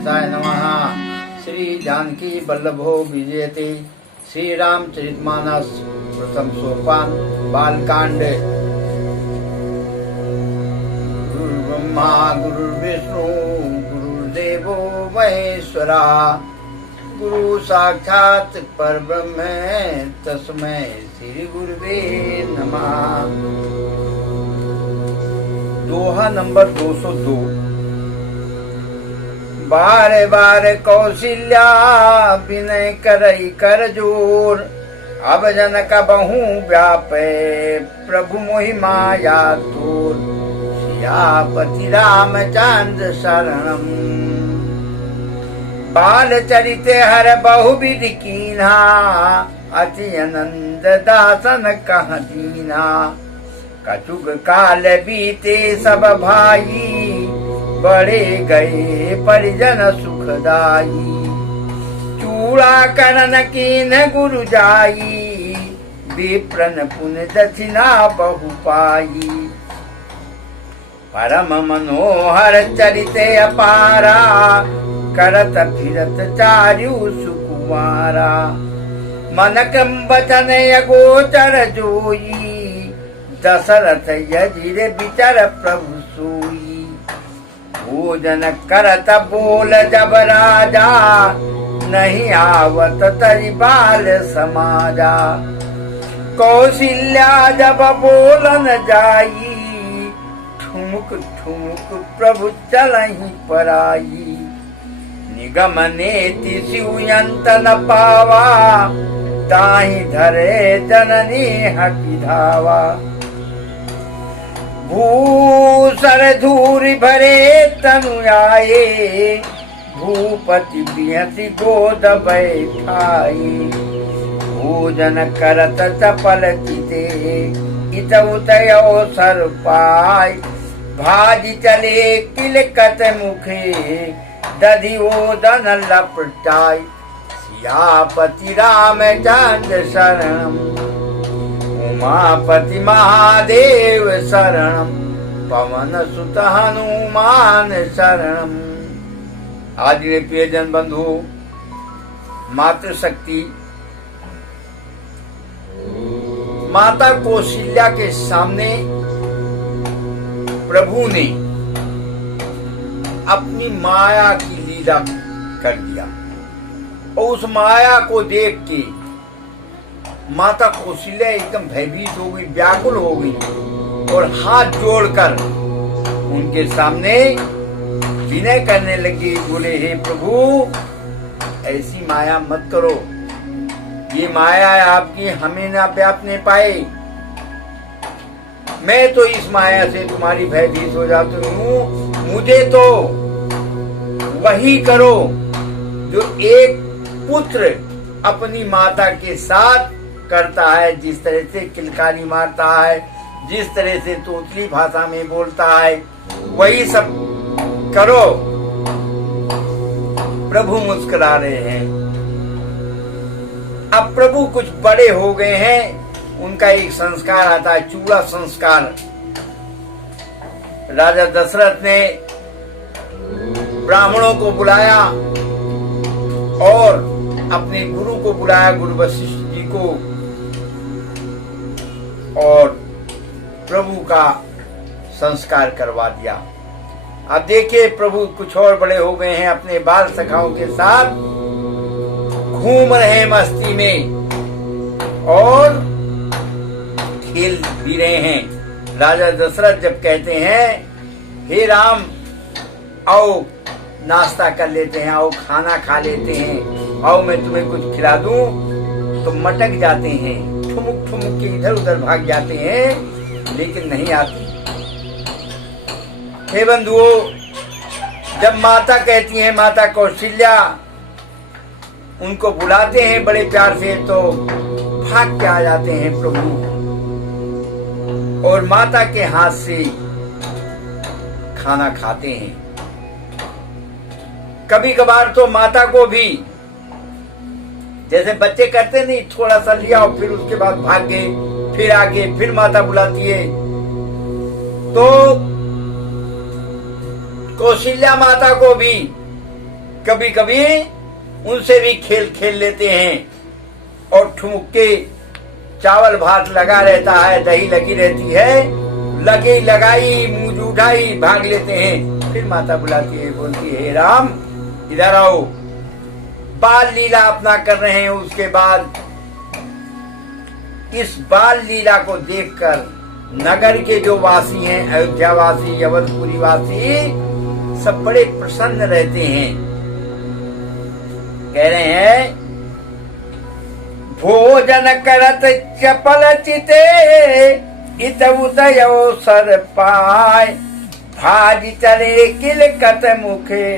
गणेशाय नमः। श्री जानकी वल्लभो विजयते। श्री रामचरितमानस प्रथम सोपान बालकांड। गुरुर्ब्रह्मा गुरुर्विष्णु गुरुर्देवो महेश्वरा। गुरु साक्षात परब्रह्म तस्मै श्री गुरुवे नमः। दोहा नंबर 202। बारे बारे कौशल्या विनय करई कर जोर। अब जनक बहु व्यापे प्रभु मोहि माया तोर। सियापति रामचंद्र शरणम। बाल चरिते हर बहुविधि कीन्हा। अति आनंद दासन कह दीना। कछुग काल बीते सब भाई। बड़े गए परिजन सुखदाई। चूड़ा करन कीन गुरु जाई। विप्रन पुन दक्षिणा बहु पाई। परम मनोहर चरिते अपारा। करत फिरत चारु सुकुमारा। मनक बचन अगोचर जोई। दशरथ यजिर विचर प्रभु सोई। भोजन करत बोल जब राजा। नहीं आवत तरि बाल समाजा। कौशल्या जब बोलन जाई। ठुमुक ठुमुक प्रभु चलहि पराई। निगम नेति सिउयंत न पावा। ताहि धरे जननी हकी धावा। भूसर धूरि भरे तनु आए। भूपति बिहति गोद बैठाई। भोजन करत चपल चिते। इत उतय अवसर पाय। भाजी चले किलकत मुखे। दधि ओदन लपटाय। सियापति रामचंद्र शरणम। उमापति महादेव शरणम। पवन सुत हनुमान शरणम। आदरणीय प्रियजन बंधु, मातृशक्ति माता कौशल्या के सामने प्रभु ने अपनी माया की लीला कर दिया और उस माया को देख के माता कौशल्या एकदम भयभीत हो गई, व्याकुल हो गई और हाथ जोड़कर उनके सामने विनय करने लगी। बोले, हे प्रभु, ऐसी माया मत करो। ये माया आपकी हमें ना व्यापने पाए। मैं तो इस माया से तुम्हारी भयभीत हो जाती हूँ। मुझे तो वही करो जो एक पुत्र अपनी माता के साथ करता है। जिस तरह से किलकारी मारता है, जिस तरह से तोतली भाषा में बोलता है, वही सब करो। प्रभु मुस्कुरा रहे हैं। अब प्रभु कुछ बड़े हो गए हैं। उनका एक संस्कार आता है, चूड़ा संस्कार। राजा दशरथ ने ब्राह्मणों को बुलाया और अपने गुरु को बुलाया, गुरु वशिष्ठ जी को, और प्रभु का संस्कार करवा दिया। अब देखिए, प्रभु कुछ और बड़े हो गए हैं। अपने बाल सखाओं के साथ घूम रहे हैं मस्ती में और खेल भी रहे हैं। राजा दशरथ जब कहते हैं, हे राम, आओ नाश्ता कर लेते हैं, आओ खाना खा लेते हैं, आओ मैं तुम्हें कुछ खिला दूं, तो मटक जाते हैं, ठुमुक ठुमुक के इधर उधर भाग जाते हैं, लेकिन नहीं आती। हे बंधुओं, जब माता कहती हैं, माता कौशल्या उनको बुलाते हैं बड़े प्यार से, तो भाग के आ जाते हैं प्रभु और माता के हाथ से खाना खाते हैं। कभी कभार तो माता को भी, जैसे बच्चे करते नहीं, थोड़ा सा लिया और फिर उसके बाद भाग गए, फिर आके फिर माता बुलाती है। तो कौशल्या माता को भी कभी कभी उनसे भी खेल खेल लेते हैं और ठुमक के चावल भात लगा रहता है, दही लगी रहती है, लगी लगाई मुंह उठाई भाग लेते हैं। फिर माता बुलाती है, बोलती है, राम इधर आओ। बाल लीला अपना कर रहे हैं। उसके बाद इस बाल लीला को देखकर नगर के जो वासी हैं, अयोध्या वासी, अवधपुरी वासी, सब बड़े प्रसन्न रहते हैं। कह रहे हैं, भोजन करत चपल चिते इत उदयो सर पाय, भाज चले किलकत मुखे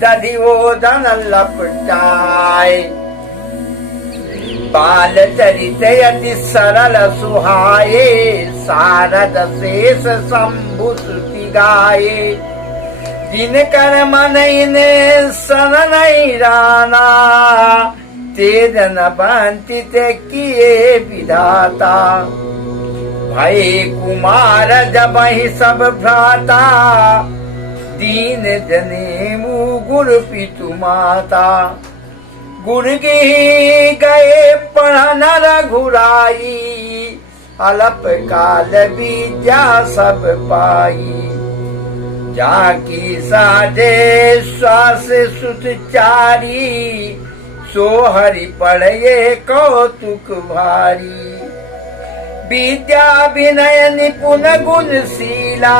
दधिओदन लपटाय। बाल चरित अति सरल सुहाये, सारद शेष शंभु स्तुति गाये। जिनकर मन इन्हें शरण राना, तेज न बंतित किए विधाता। भय कुमार जब ही सब भ्राता, दीन जनेऊ गुरु पितु माता। गुरु की गए पढ़न रघुराई, अलप काल विद्या सब पाई। जाकी साजे श्वास सुतचारी, सो हरि पढ़े कौतुक भारी। विद्या विनय निपुण गुणशीला,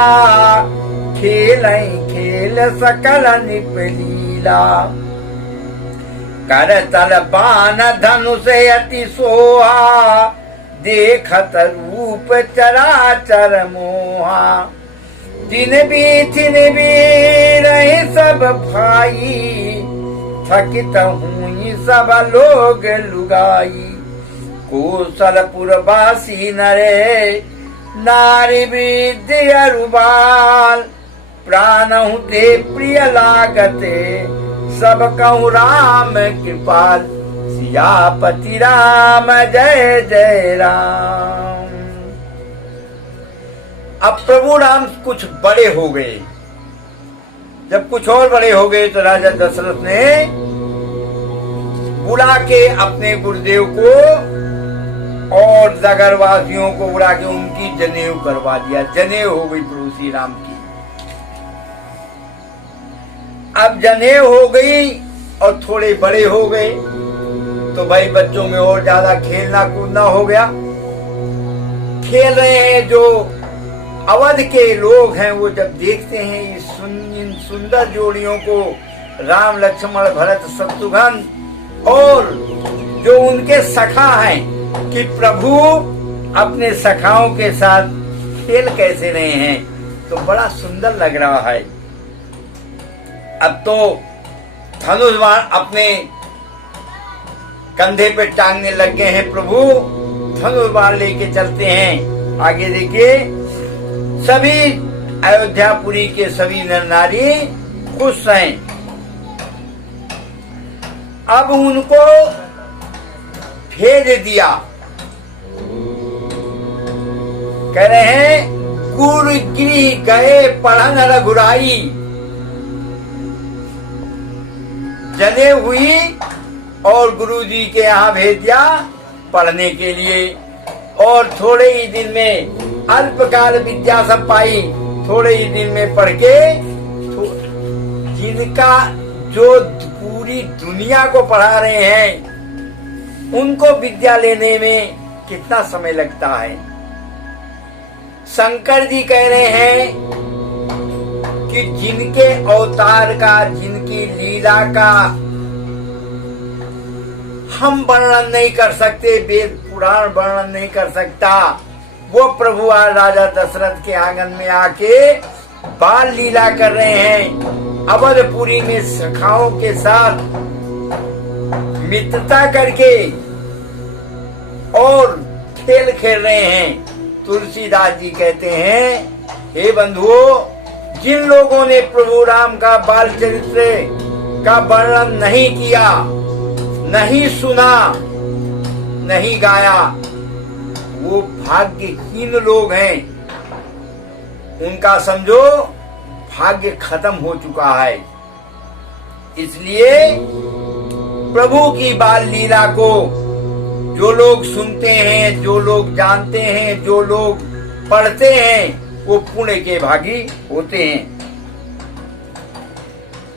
खेल खेल सकल निपलीला। करतल बाण धनुष अति सोहा, देखत रूप चराचर मोहा। दिन बीथिन भी रही सब भाई, थकित हुई सब लोग लुगाई। कौशलपुरवासी नरे नारी वृद्ध अरुबाल, प्राणहु ते प्रिय लागते सब कहूँ राम कृपाल। सियापति राम जय जय राम। अब प्रभु राम कुछ बड़े हो गए। जब कुछ और बड़े हो गए तो राजा दशरथ ने बुला के अपने गुरुदेव को और नगरवासियों को बुला के उनकी जनेऊ करवा दिया। जनेऊ हो गई प्रभु श्री राम की। अब जनेऊ हो गई और थोड़े बड़े हो गए तो भाई बच्चों में और ज्यादा खेलना कूदना हो गया। खेल रहे हैं। जो अवध के लोग हैं वो जब देखते हैं इस सुंदर जोड़ियों को, राम लक्ष्मण भरत शत्रुघ्न, और जो उनके सखा हैं कि प्रभु अपने सखाओं के साथ खेल कैसे रहे हैं, तो बड़ा सुंदर लग रहा है। अब तो धनुष बाण अपने कंधे पे टांगने लग गए हैं। प्रभु धनुष बाण लेके चलते हैं। आगे देखिए, सभी अयोध्यापुरी के सभी नर नारी खुश हैं। अब उनको भेज दिया। कह रहे हैं, गुरु गृह गए पढ़न रघुराई। जने हुई और गुरु जी के यहाँ भेज दिया पढ़ने के लिए। और थोड़े ही दिन में अल्पकाल विद्या सब पाई। थोड़े ही दिन में पढ़ के जिनका जो पूरी दुनिया को पढ़ा रहे हैं उनको विद्या लेने में कितना समय लगता है। शंकर जी कह रहे हैं कि जिनके अवतार का, जिनकी लीला का हम वर्णन नहीं कर सकते, वेद पुराण वर्णन नहीं कर सकता, वो प्रभु आज राजा दशरथ के आंगन में आके बाल लीला कर रहे हैं। अवधपुरी में सखाओं के साथ मित्रता करके और खेल खेल रहे हैं। तुलसीदास जी कहते हैं, हे बंधुओं, जिन लोगों ने प्रभु राम का बाल चरित्र का वर्णन नहीं किया, नहीं सुना, नहीं गाया, वो भाग्यहीन लोग हैं। उनका समझो भाग्य खत्म हो चुका है। इसलिए प्रभु की बाल लीला को जो लोग सुनते हैं, जो लोग जानते हैं, जो लोग पढ़ते हैं, वो पुण्य के भागी होते हैं।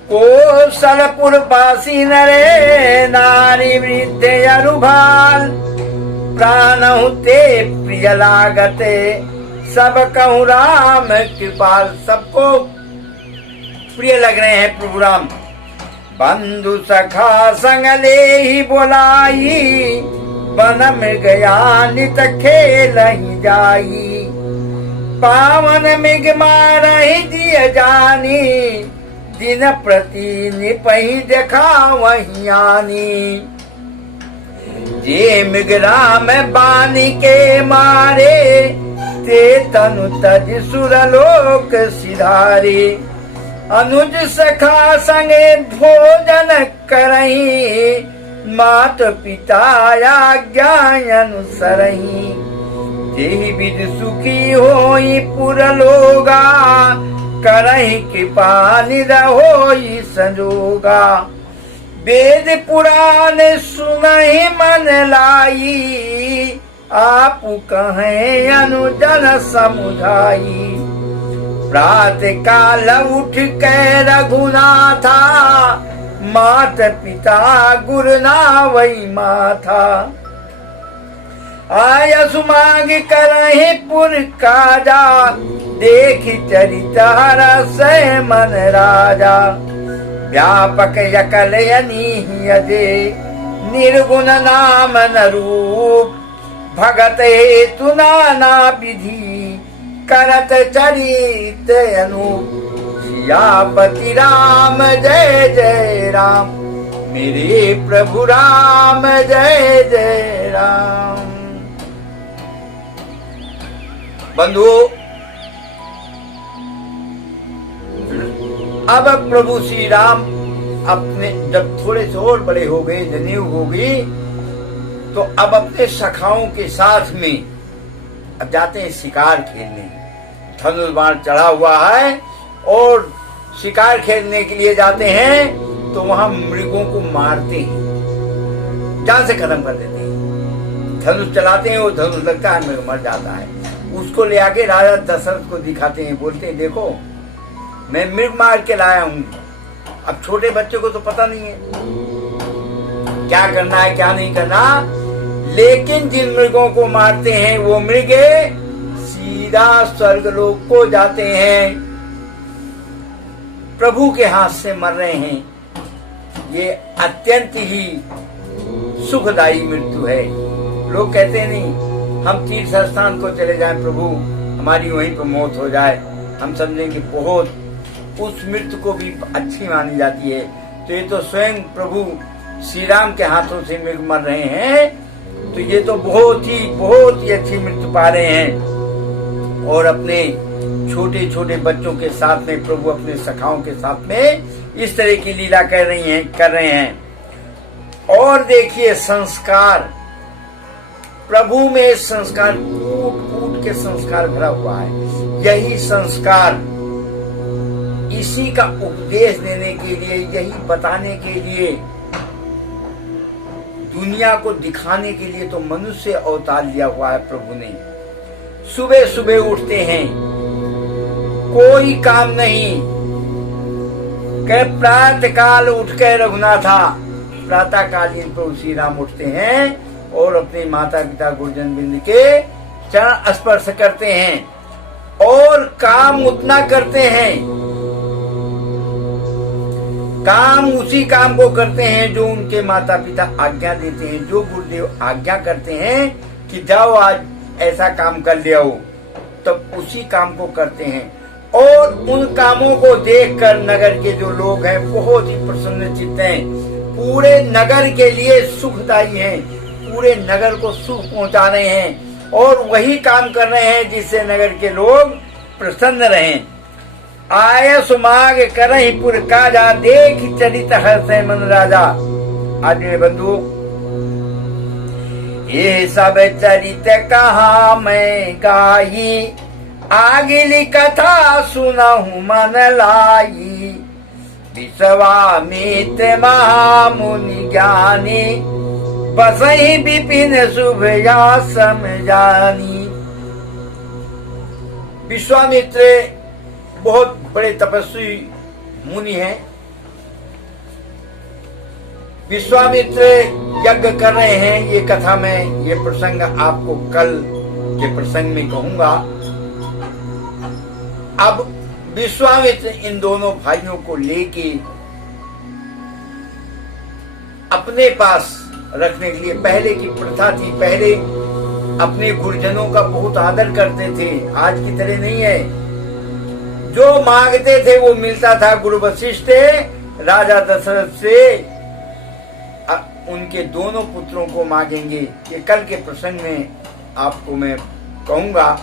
कोसलपुरवासी नरे नारी वृद्ध अरुभाल, प्राणहु ते प्रिय लागते, सब कहूँ राम कृपाल। सबको प्रिय लग रहे हैं प्रभु राम। बंधु सखा संग ले ही बोलाई, वन मृग नित खेल ही जाई, पावन मृग मारहि दिय जानी, दिन प्रति निपहि देखा वही आनी। जे मृग राम बानी के मारे, ते तनु तज सुरलोक सिधारे। अनुज सखा संगे भोजन करही, मात पिता आज्ञा अनुसरही। जेहि विध सुखी होई पुरलोगा, करहि कृपा निरहोई संजोगा। वेद पुराण सुनहि मन लाई, आप कहें अनुजन समुझाई। प्रात काल उठ के रघुनाथा, मात पिता गुरु नावई माथा। आयसु मांग करहि पुर काजा, देख चरित हरस मन राजा। व्यापक यकल यनी अजे, निर्गुण नाम न रूप। भगत हेतु नाना विधि, करत चरित अनूप। सियापति राम जय जय राम, मेरे प्रभु राम जय जय राम। बंधुओं, अब प्रभु श्री राम अपने जब थोड़े से और बड़े हो गए, जनेऊ हो गई, तो अब अपने सखाओं के साथ में अब जाते हैं शिकार खेलने। धनुष बाण चढ़ा हुआ है और शिकार खेलने के लिए जाते हैं, तो वहां मृगों को मारते हैं, जान से खत्म कर देते हैं। धनुष चलाते हैं, वो धनुष लगता है, मृग मर जाता है। उसको ले आके राजा दशरथ को दिखाते हैं, बोलते हैं देखो मैं मृग मार के लाया हूं। अब छोटे बच्चे को तो पता नहीं है क्या करना है क्या नहीं करना, लेकिन जिन मृगों को मारते हैं वो मृगे सीधा स्वर्गलोक को जाते हैं, प्रभु के हाथ से मर रहे हैं। ये अत्यंत ही सुखदायी मृत्यु है। लोग कहते हैं नहीं हम तीर्थ स्थान को चले जाएं, प्रभु हमारी वहीं पर मौत हो जाए, हम समझें कि बहुत उस मृत्यु को भी अच्छी मानी जाती है। तो ये तो स्वयं प्रभु श्री राम के हाथों से मृग मर रहे हैं, तो ये तो बहुत ही अच्छी मृत्यु पा रहे हैं। और अपने छोटे छोटे बच्चों के साथ में प्रभु अपने सखाओं के साथ में इस तरह की लीला कर रहे हैं। और देखिए संस्कार, प्रभु में संस्कार कूट कूट के संस्कार भरा हुआ है। यही संस्कार, इसी का उपदेश देने के लिए, यही बताने के लिए, दुनिया को दिखाने के लिए तो मनुष्य अवतार लिया हुआ है प्रभु ने। सुबह सुबह उठते हैं, कोई काम नहीं, कह प्रातः काल उठ के रघुनाथा, प्रातः कालीन प्रभु श्री राम उठते हैं और अपने माता पिता गुरुजन बिंद के चरण स्पर्श करते हैं और काम उतना करते हैं, काम उसी काम को करते हैं जो उनके माता पिता आज्ञा देते हैं, जो गुरुदेव आज्ञा करते हैं कि जाओ आज ऐसा काम कर ले आओ, तब उसी काम को करते हैं। और उन कामों को देखकर नगर के जो लोग हैं बहुत ही प्रसन्नचित्त हैं, पूरे नगर के लिए सुखदायी हैं, पूरे नगर को सुख पहुंचा रहे हैं और वही काम कर रहे हैं जिससे नगर के लोग प्रसन्न रहें। आय सुमाग करहि पुर काजा, देख चरित हर्ष मन राजा। आज मेरे बंधु, ये सब चरित कहा मैं गाई, आगिली कथा सुनहु मन लाई। विश्वामित्र महामुनि ज्ञानी, बसहि विपिन शुभ आश्रम जानी। विश्वामित्र बहुत बड़े तपस्वी मुनि हैं। विश्वामित्र यज्ञ कर रहे हैं। ये कथा में, ये प्रसंग आपको कल के प्रसंग में कहूंगा। अब विश्वामित्र इन दोनों भाइयों को लेके अपने पास रखने के लिए, पहले की प्रथा थी, पहले अपने गुरुजनों का बहुत आदर करते थे, आज की तरह नहीं है। जो मांगते थे वो मिलता था। गुरु वशिष्ठ राजा दशरथ से उनके दोनों पुत्रों को मांगेंगे। ये कल के प्रसंग में आपको मैं कहूंगा।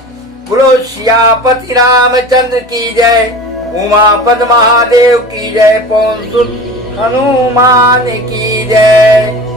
बोलो सियापति रामचंद्र की जय, उमापद महादेव की जय, पवन सुत हनुमान की जय।